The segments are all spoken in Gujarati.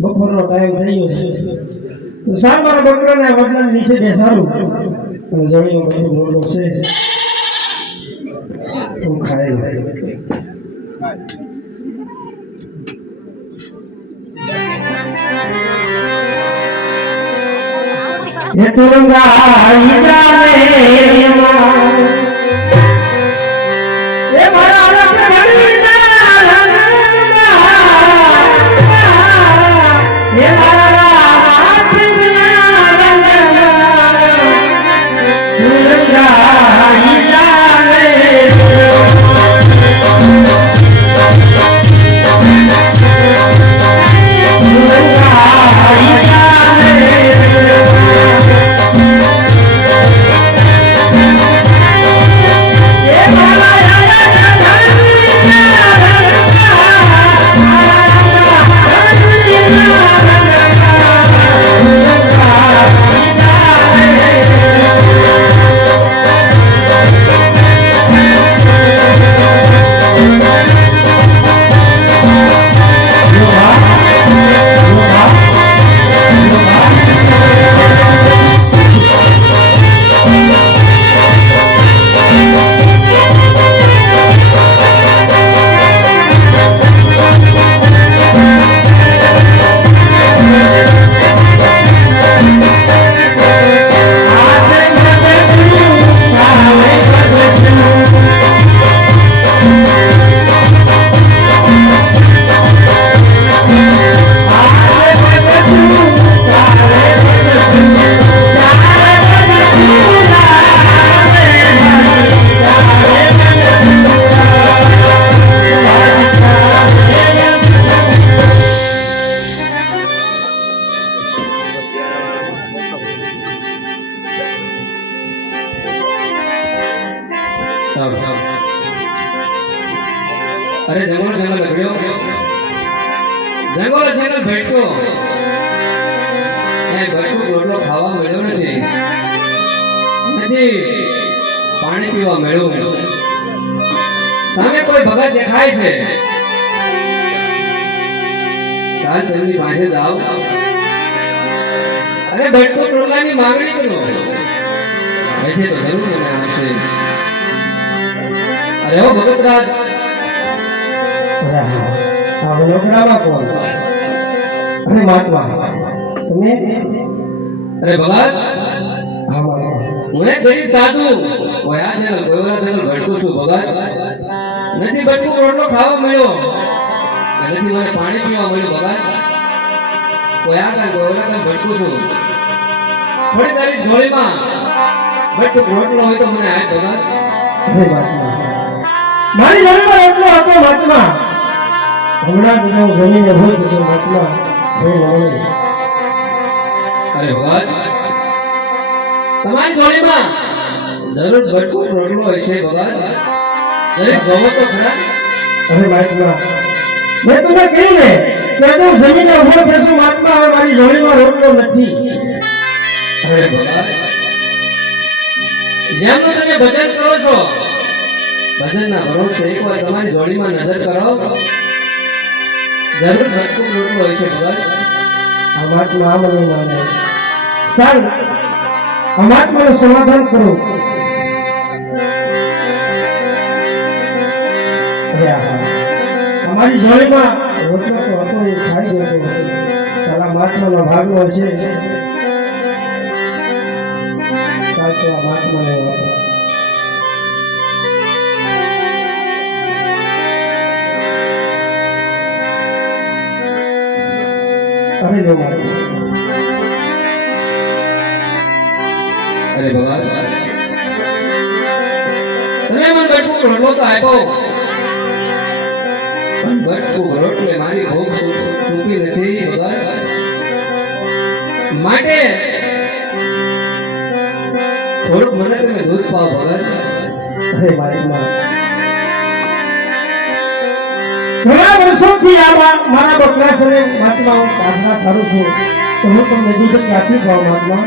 બપોરનો ટાઈમ થઈ ગયો છે તો સાર મારા બકરાને આ વડલાની નીચે બેસાડું અને જણીઓ બધું રોડો છે તું ખાઈ લે ये तुरंगा जाने ये मारा रंग भरीना ये मारा हाथ बिना तुरंगा जाने अरे जंगल जंगल लकड़ियों जंगल जंगल बैठो ये बैठो रोटलो खावा મળ્યો નથી પાણી પીવા મળ્યું સામે કોઈ ભગત દેખાય છે ચાલ તેમની પાસે જાઓ અરે બેઠો રોટલાની માંગણી કરો હશે તો જરૂર મને આવશે અરે ઓ ભગતરાજ हाँ लोकड़ावा कौन अरे महात्मा तुम्हें अरे भगत हाँ मैं गरीब साधु वया जंगल गोवरा जंगल भटकू છું ભગત નથી ભટકું રોટલો ખાવા મળ્યો નથી મને પાણી પીવા મળ્યું ભગત વયા જંગલ ગોવરા જંગલ ભટકું છું થોડી તારી ઝોળીમાં ભટકું રોટલો હોય તો મને આપ ભગત અરે મહાત્મા મારી ઝોળીમાં રોટલો હતો મહાત્મા હમણાં જ જમીને હોય તો મહાત્મા જોઈ લો અરે ભગત તમારી જોડીમાં જરૂર ભટકો રોટલો હોય છે ભગત જરીક જોવો તો ખરા અરે મહાત્મા મેં તમને કહ્યું ને કે તું જમીને ઉભો થશો મહાત્મા હવે મારી જોડીમાં રોટલો નથી અરે ભગત જેમનું તમે ભજન કરો છો ભજનના ભરોસે એકવાર તમારી જોડીમાં નજર કરો જરૂર ભટકો રોટલો હોય છે ભગત અમાત્મા મને માને સારું અમાત્માનું સમાધાન કરો અમારી જોડીમાં રોટલો તો હતો એ ખાઈ ગયો સાલા મહાત્માનો ભાગનો હશે સાચો મહાત્માને अरे लो अरे भगवान તમે મને બટકું રોટલો તો આપ્યો પણ બટકું રોટલે મારી ભૂખ સૂકી નથી ભગવાન માટે થોડુંક મને તમે દૂધ પાવ ભગવાન અરે મારી માં ઘણા વર્ષોથી મારા બકરા સાથે મહાત્મા હું પ્રાર્થના કરું છું તો હું તમને દૂધ ક્યાંથી પાવ મહાત્મા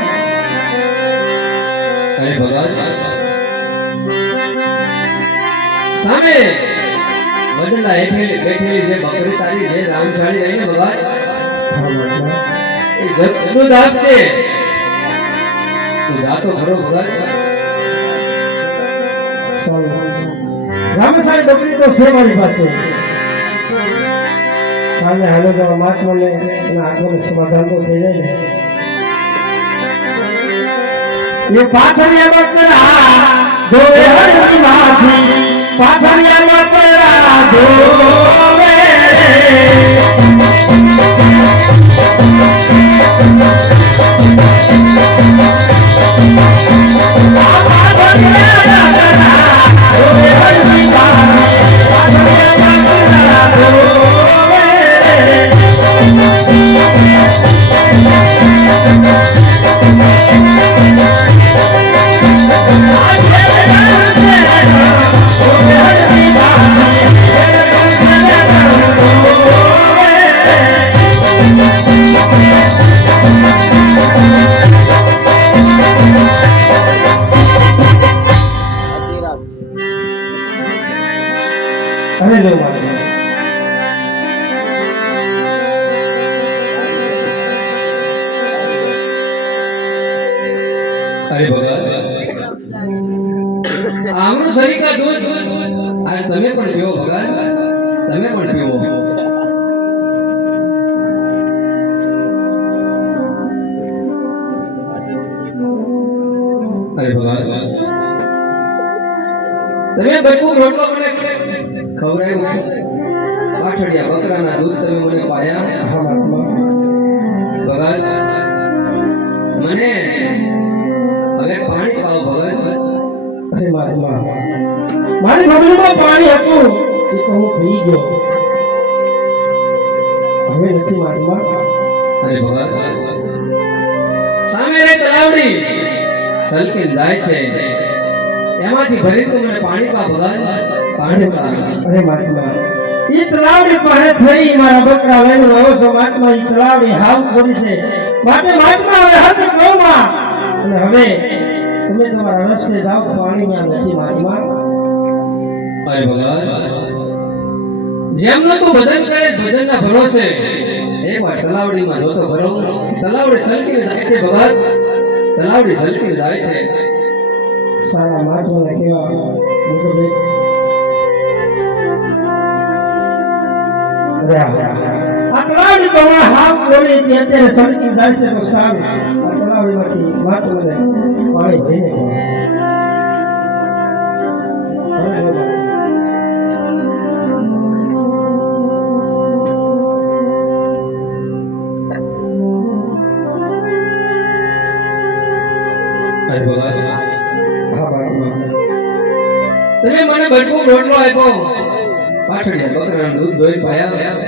અરે ભગવાન સામે વડલા હેઠેલી બેઠેલી જે બકરી તારી જે રામચાળી રહી ને ભગવાન હા મહાત્મા એ જગદૂત આપશે તું જાતો ખરો ભગત રામસાઈ બકરી તો છે મારી પાસે સામે હાલો તો મહાત્માને એના આત્માને સમાધાન તો થઈ જાય ને એ પાછળિયા બકરા ધોવે હરી માથી પાછળિયા બકરા ધોવે અરે લો અરે ભગવાન આમનું શરીર કા દૂધ આ તમે પણ પીવો ભગવાન તમે પણ પીવો અરે ભગવાન તમે બટકું રોટલો મને ખવડાવ્યું પાઠડિયા બકરાના દૂધ તમે મને પાયા હા ભગવાન મને હવે પાણી પાવ ભગવાન અરે મહાત્મા મારી બગડીમાં પાણી હતું એ તો હું પી ગયો હવે નથી મહાત્મા અરે ભગવાન સામે રે તલાવડી સલકીન જાય છે એમાંથી ભરી તો મને પાણી પા ભગવાન પાણી પા અરે મહાત્મા ઈ તલાવડી પાસે થઈ મારા બકરા લઈને આવ્યો છો મહાત્મા ઈ તલાવડી હાવ પડી છે માટે મહાત્મા હવે હાથ કહું અને હવે તમે તમારા રસ્તે જાઓ પાણી ત્યાં નથી મહાત્મા અરે ભગવાન જેમનો તું ભજન કરે ભજનના ભરોસે એકવાર તલાવડીમાં જોતો ભરો તલાવડી છલકીને જાય છે ભગવાન તલાવડી છલકીને જાય છે સારા મહાત્માને કેવા આ તલાવડી તો હાથ બોલી કે અત્યારે છલકીને જાય છે તો સારું આ તલાવડીમાંથી મહાત્માને પાણી ભરીને તમે મને બટકું રોટલો આપ્યો પાછળિયા બકરાનું દૂધ દોઈ પાયા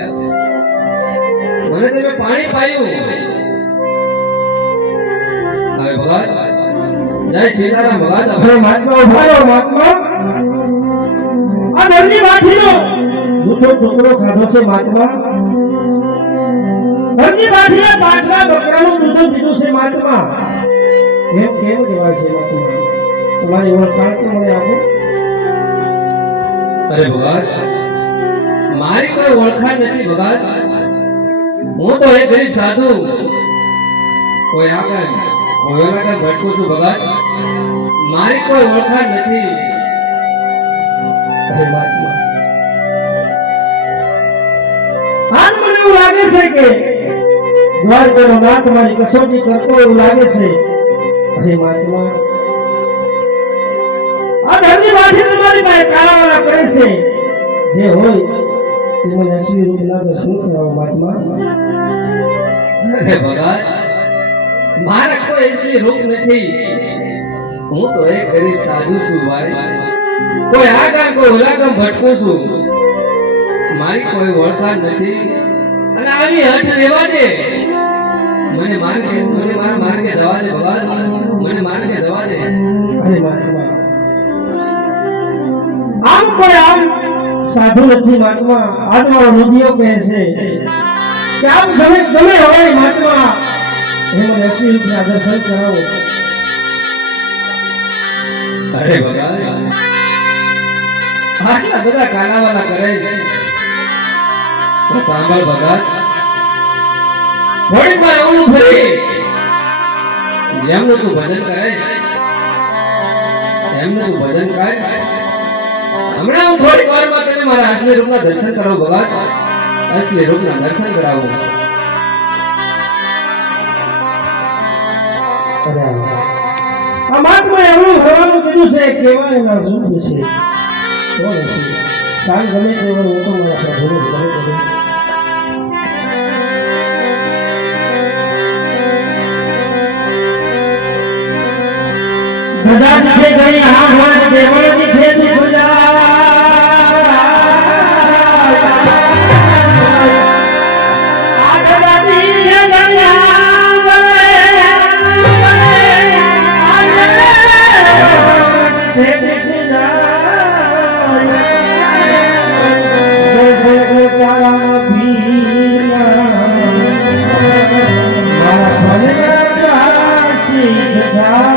મને તમે પાણી પાયું હવે ભગવાન જય સીતારામ ભગવાન હવે મહાત્મા ઉભા રહો મહાત્મા આ દરજી બાઠીનો જૂઠો ટુકડો ખાધો છે મહાત્મા દરજી બાઠીના પાછલા બકરાનું દૂધ પીધું છે મહાત્મા એમ કેમ જવાય છે મહાત્મા તમારી ઓળખાણ તો મને આપો અરે ભગવાન મારી કોઈ ઓળખાણ નથી ભગવાન હું તો એક ગરીબ સાધુ કોઈ આગળ કોઈ આગળ ભટકું છું ભગવાન મારી કોઈ ઓળખાણ નથી અરે મહાત્મા આજ મને એવું લાગે છે કે દ્વારકાનો નાથ મારી કસોટી કરતો એવું લાગે છે અરે મહાત્મા આ ધરતી માંથી તમારી પાસે કાળાવાળા કરે છે જે હોય તે મને અસલી રૂપના દર્શન કરાવો મહાત્મા અરે ભગવાન મારા કોઈ અસલી રૂપ નથી હું તો એક ગરીબ સાધુ છું ભાઈ કોઈ આગળ કોઈ ઓલાગમ ભટકું છું મારી કોઈ ઓળખાણ નથી અને આવી હઠ રહેવા દે મને માર્ગે જવા દે ભગવાન મને માર્ગે જવા દે અરે મહાત્મા આમ કોઈ આમ સાધુ નથી મહાત્મા આજ મારો રુધિયો કહે છે કે આમ ગમે હોય મહાત્મા એ મને અસલી રૂપના દર્શન કરાવો અરે ભગવાન આટલા બધા કાલાવાલા કરે તો સાંભળ ભગત થોડીક વાર એવું ફરી જેમનું તું ભજન કરે એમને તું ભજન કર. હમણાં હું થોડીક વારમાં તને મારા અસલી રૂપના દર્શન કરાવું ભગત, અસલી રૂપના દર્શન કરાવું. આ મહાત્મા એમનું ભરવાનું કીધું છે, કેવા એના રૂપ છે, કોણ છે? સાંજ ગમે તે હું તો મારા પ્રભુનું ભજન કરું. ગજા દીધે ગઈ હા હા દેવળ દીધે તું ગજા આ ગજા દીધે ગઈ હા વરે આ ગજા દીધે તું જય જય તારા પીરા મારા ભલે કાશી જતા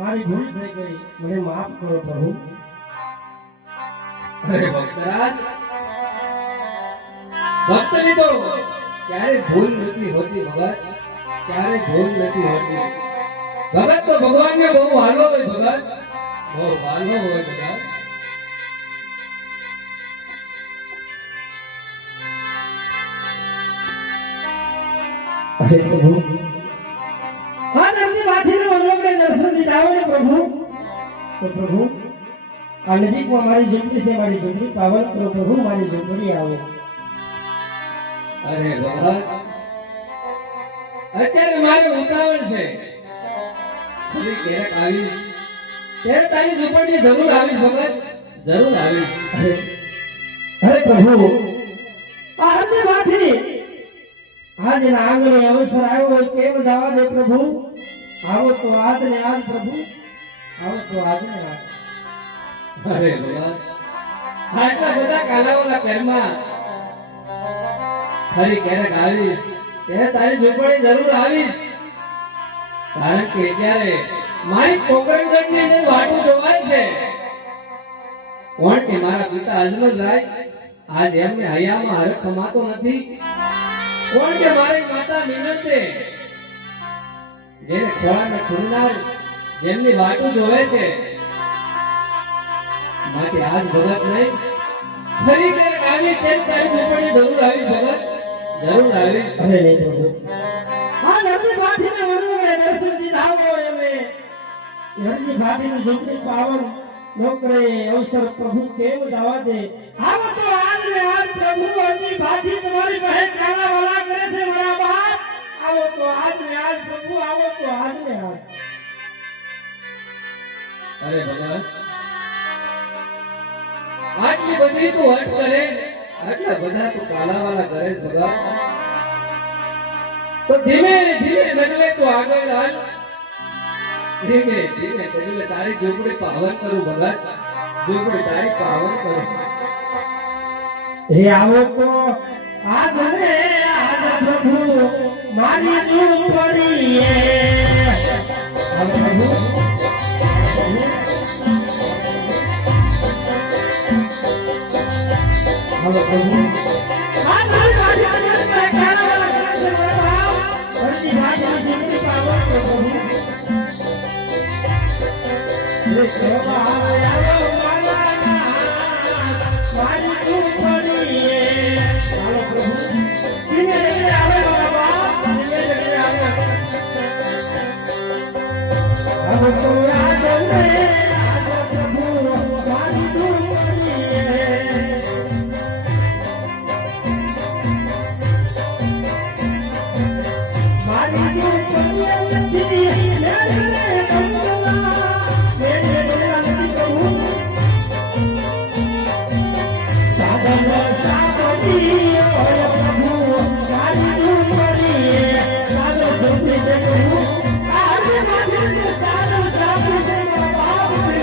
મારી ભૂલ થઈ ગઈ, મને માફ કરો પ્રભુ. અરે ભક્તરાજ, ભક્તની તો ક્યારે ભૂલ નથી હોતી ભગત, ક્યારે ભૂલ નથી હોતી. ભગત તો ભગવાનને બહુ વાલો હોય ભગત, બહુ વાલો હોય ભગત. અરે પ્રભુ, હા તમને માથીને વનવગડે દર્શન દીધા હોય ને પ્રભુ, તો પ્રભુ આ નજીકમાં મારી ઝૂંપડી છે, મારી ઝૂંપડી પાવન કરો પ્રભુ, મારી ઝૂંપડી આવો. અરે ભગત, અત્યારે મારે ઉતાવળ છે. ફરી ક્યારેક આવીશ ત્યારે તારી ઝૂંપડી જરૂર આવીશ ભગત, જરૂર આવીશ. અરે પ્રભુ, આ હરજી વાથી આજના આંગણે અવસર આવ્યો હોય કેમ જવા દે પ્રભુ. આવો તો આજ ને આજ પ્રભુ, આવો તો આજ ને આજ. અરે ભગત, આટલા બધા કાલાવાલા ઘરમાં ફરી ક્યારેક આવીશ ત્યારે તારી ઝૂંપડી જરૂર આવીશ. કારણ કે અત્યારે મારી પોકરણગઢની અંદર વાટું જોવાય છે. કોણ કે મારા પિતા અજમલરાય આજ એમને હયામાં હરખ કમાતો નથી. કોણ કે મારી માતા મિનતે જેને ખોળામાં ખૂંદનાર જેમની વાટું જોવે છે. માટે આજ ભગત નહીં, ફરી ક્યારેક આવી ત્યારે તારી ઝૂંપડી જરૂર આવી ભગત, જરૂર આવી. અરે નહીં પ્રભુ, આ હરજી વાથીને વરવડે દર્શન દીધા આવો એમે હરજી ભાટીની ઝૂંપડી પાવન નોકરે અવસર પ્રભુ કેમ જવા દે. આવો તો આજ ને આજ પ્રભુ, હરજી ભાટી તમારી પાસે કાલાવાલા કરે છે મારા બાપ. આવો તો આજ ને આજ પ્રભુ, આવો તો આજ ને આજ. અરે ભગત, આટલી બધી તું હટ કરે, આટલા બધા તું કાલાવાલા કરે છે ભગત, તો ધીમે ધીમે નગલે તું આગળ હાલ. ધીમે ધીમે એટલે તારી ઝૂંપડી પાવન કરું ભગત, ઝૂંપડી તારી પાવન કરું. હે આવો તો આજ ને આજ પ્રભુ, મારી ઝૂંપડી એ આવો પ્રભુ. હાલો પ્રભુ, આ તારી પાસે આજે કાલાવાલા કરે છે મારા બાપ. હરજી ભાટીની ઝૂંપડી પાવન કરો પ્રભુ. હે કેવા આવો મારા મારી ઝૂંપડી એ. હાલો પ્રભુ, ધીમે ધીમે આવે મારા બાપ, ધીમે ધીમે આવે. આવો તો આજ ને આજ પ્રભુ, મારી ઝૂંપડી એ. મારી ઝૂંપડી નથી મેરે કંગલા, મેરે કંગલા નથી પ્રભુ. સાધન સાધની હોય પ્રભુ, મારી ઝૂંપડી એ. સાધન ઝૂંપડી છે પ્રભુ, આજે મારી સાધન સાધની છે મારા બાપ.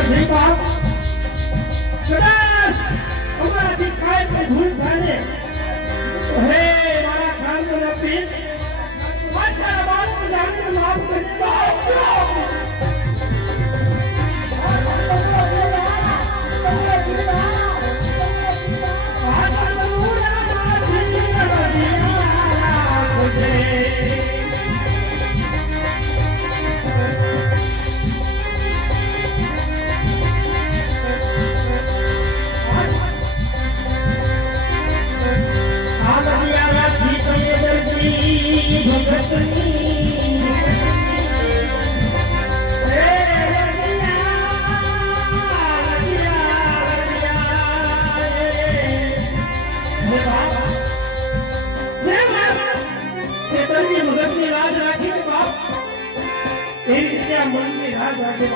શ્રી બાપ કદાચ અમારાથી કાંઈ પણ ભૂલ થાય તો હે મારા ખાનદાનના પીર મારા બાળકો જાણીને માફ કરી મનની રાજ રાખે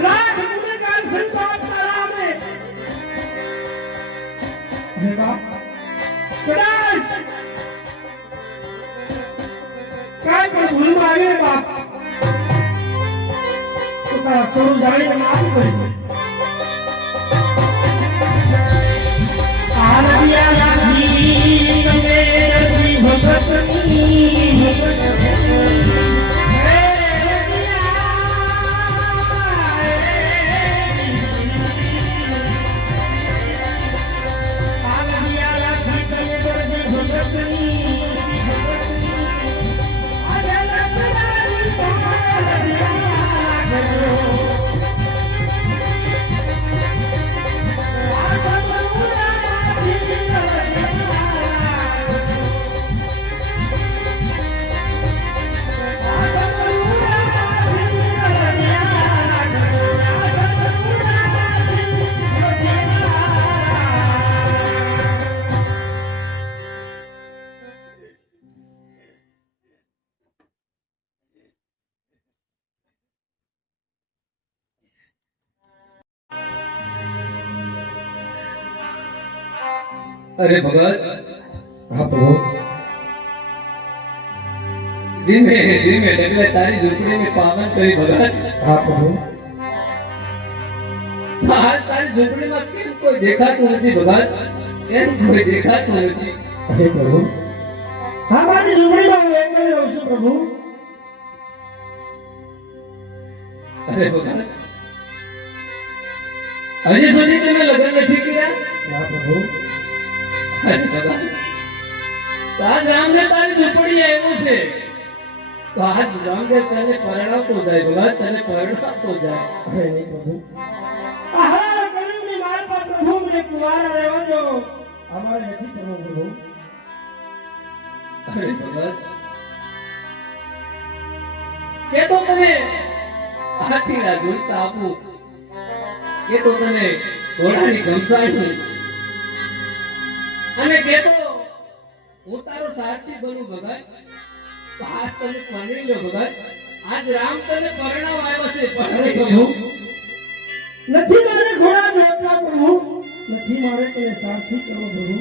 લાખ ગુનેગાર સંતાપ તારાને હે બાપ કદાચ કાંઈ પણ ભૂલમાં આવે બાપ તો તારા સ્વરૂપ જાણીને માફ કરી આનંદિયા રાખી તમે ભગતની અરે ભગત હા પ્રભુ ધીમે ધીમે એટલે તારી ઝૂંપડીને પાવન કરી ભગત હા પ્રભુ તારી ઝૂંપડીમાં કેમ કોઈ દેખાતું નથી ભગત કેમ કોઈ દેખાતું નથી હે પ્રભુ હા મારી ઝૂંપડીમાં હું એકલો રહું છું પ્રભુ અરે ભગત હજી સુધી તમે લગ્ન નથી કર્યા હા પ્રભુ અરે ભગત આજ રામદેવ તારી ઝૂંપડી આવ્યું છે તો આજ રામદેવ તને પરણાવતો જાય ભગત તને પરણાવતો જાય અરે નહીં પ્રભુ આહાર કળિયુગની માર પર પ્રભુ મને કુંવારા રહેવા દો અમારે નથી કરવું પ્રભુ અરે ભગત કે તો તને હાથીના ઝૂલતા આપું કે તો તને ઘોડાની ગમસાયું અને કે તો હું તારો સારથી બનું ભગત તો આજ તને પરણી લો ભગત આજ રામ તને પરણાવ આવ્યો છે પરણી પ્રભુ લો નથી મારે ઘોડા જોતવા પ્રભુ નથી મારે તને સારથી કરવો પ્રભુ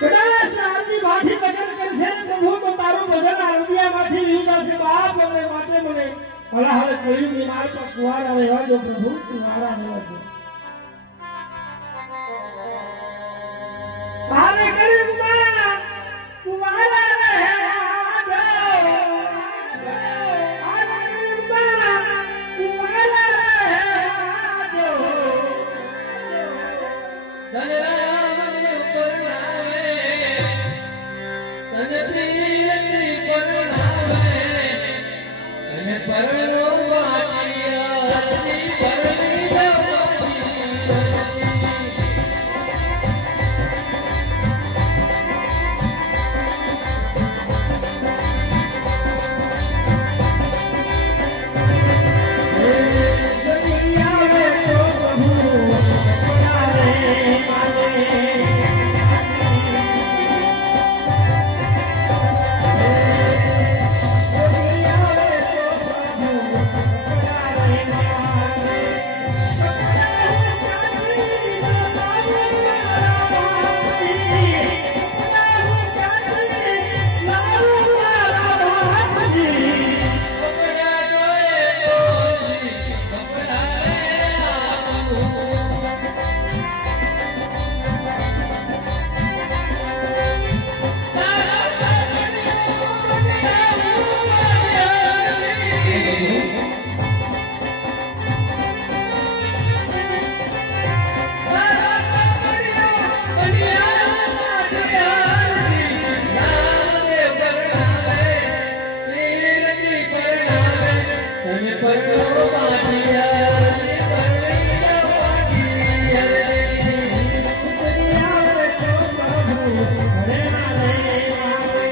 કદાચ આરતી માથી ભજન કરશે ને પ્રભુ તો તારું ભજન આરતીયામાંથી વી જશે બાપ મને માટે મને અલાહર કળિયુગની માર પર કુંવારા રહેવા દો પ્રભુ કુંવારા રહેવા દો તારે કળિયુગમાં કુંવારા રહેવા દો તારે કળિયુગમાં કુંવારા રહેવા દો તને રામને પરણાવે તને પ્રિયની પરણાવે તને પરણો વાટિયાથી પરણી જવાથી અને પરણો માટિયા રે પરણીને માટિયા રે આવે તો પ્રભુ ઘરે ના રે આવે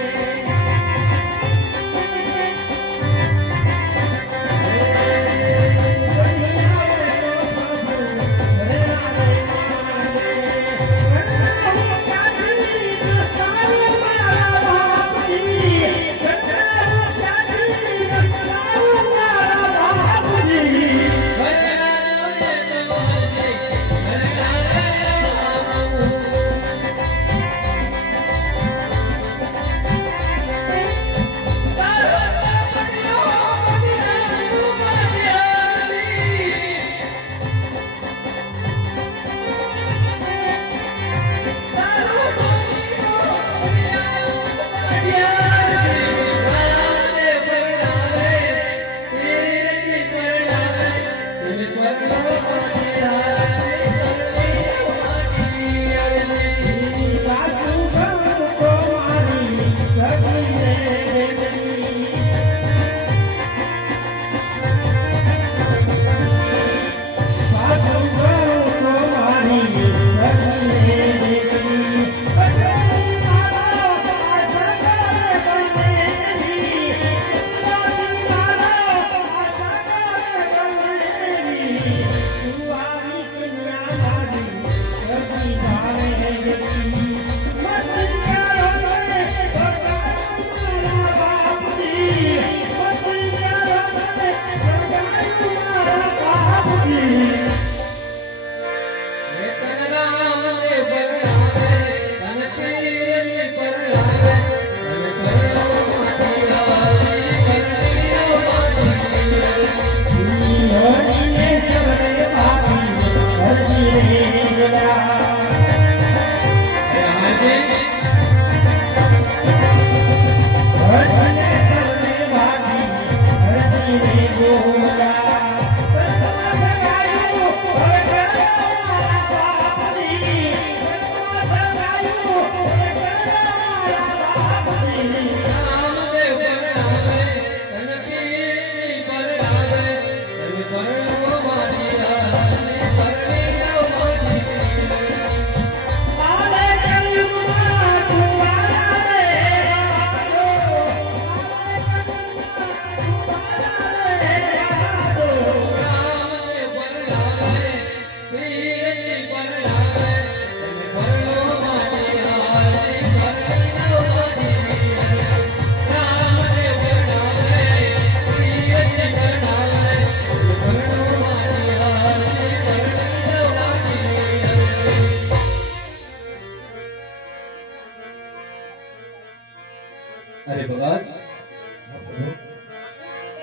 અરે ભગવાન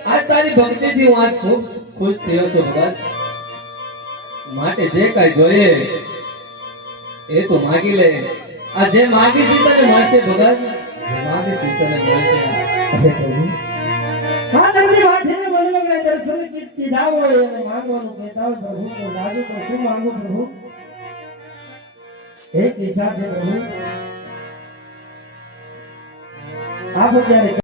આજ તારી ભક્તિથી હું આજ ખૂબ ખુશ થયો છું ભગવાન માટે જે કાંઈ જોઈએ એ તો માગી લે આ જે માગી છે તને મળશે ભગવાન જે માગી છે તને મળશે અરે પ્રભુ હા તમને વાઠીને મનમગળે દર્શન કીધા હોય અને માંગવાનું કહેતા હોય પ્રભુ તો લાજુ તો શું માંગુ પ્રભુ એક ઈચ્છા છે પ્રભુ આપ જ્યારે